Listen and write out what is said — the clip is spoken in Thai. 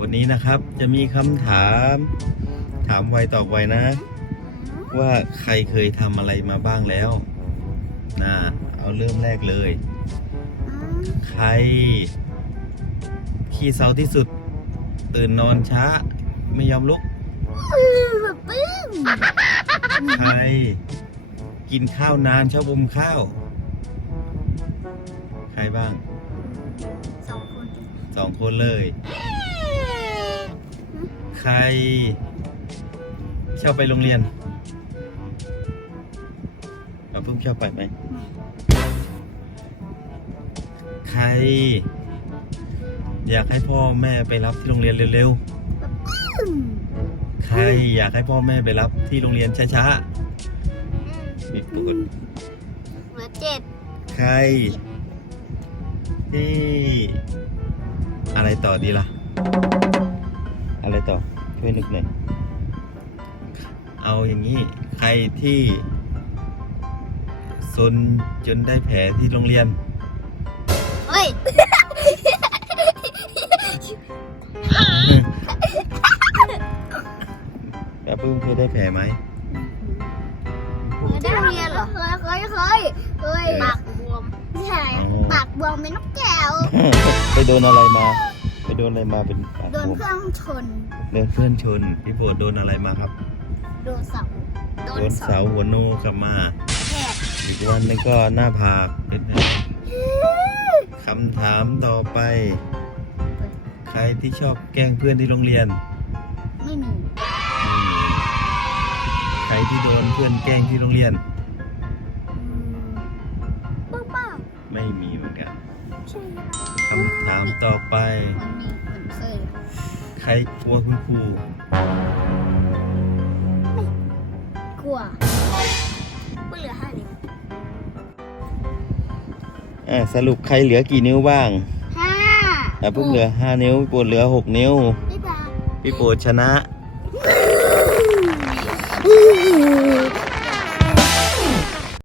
วันนี้นะครับ จะมีคำถาม ถามไวตอบไวนะ ว่าใครเคยทำอะไรมาบ้างแล้วนะเอาเริ่มแรกเลย ใคร ขี้เซาที่สุด ตื่นนอนช้า ไม่ยอมลุกปึ้งใคร กินข้าวนานชอบอมข้าว ใครบ้างสองคนสองคนเลย ใครชอบไปโรงเรียนเราเพิ่งชอบไปไหมใคร อยากให้พ่อแม่ไปรับที่โรงเรียนเร็วปึ้งๆใครอยากให้พ่อแม่ไปรับที่โรงเรียนช้าๆมีปูนเหลือเจ็ดใครที่อะไรต่อดีล่ะ อะไรต่อ ช่วยนึกหน่อย เอาอย่างนี้ ใครที่ซนจนได้แผลที่โรงเรียน เฮ้ย แล้วเพิ่งเคยได้แผลไหมได้โรงเรียนเหรอ เคยเคยเคยเคยปากบวม ใช่ ปากบวมเป็นนกแก้ว ไปโดนอะไรมาไป โดนอะไรมาเป็นปากโดนบวมเครื่องชน โดนเพื่อนชน พี่โปรดโดนอะไรมาครับ โดนเสาโดนเสาหัวโนกลับมาแผลอีกวันหนึงก็หน้าผากเป็นแผลคำถามต่อไป ใครที่ชอบแกล้งเพื่อนที่โรงเรียน ไม่มีอืมใครที่โดนเพื่อนแกล้งที่โรงเรียนป้าป้าไม่มีเหมือนกัน ใช่คำถามต่อไปมันมีมันเคยใครกลัวคุณครูกลัวก็เหลือห้านิ้วอ่าสรุปใครเหลือกี่นิ้วบ้างห้าอะเพิ่งเหลือ5นิ้วพี่โปรดเหลือ6นิ้ว พี่ตาพี่โปรดชนะ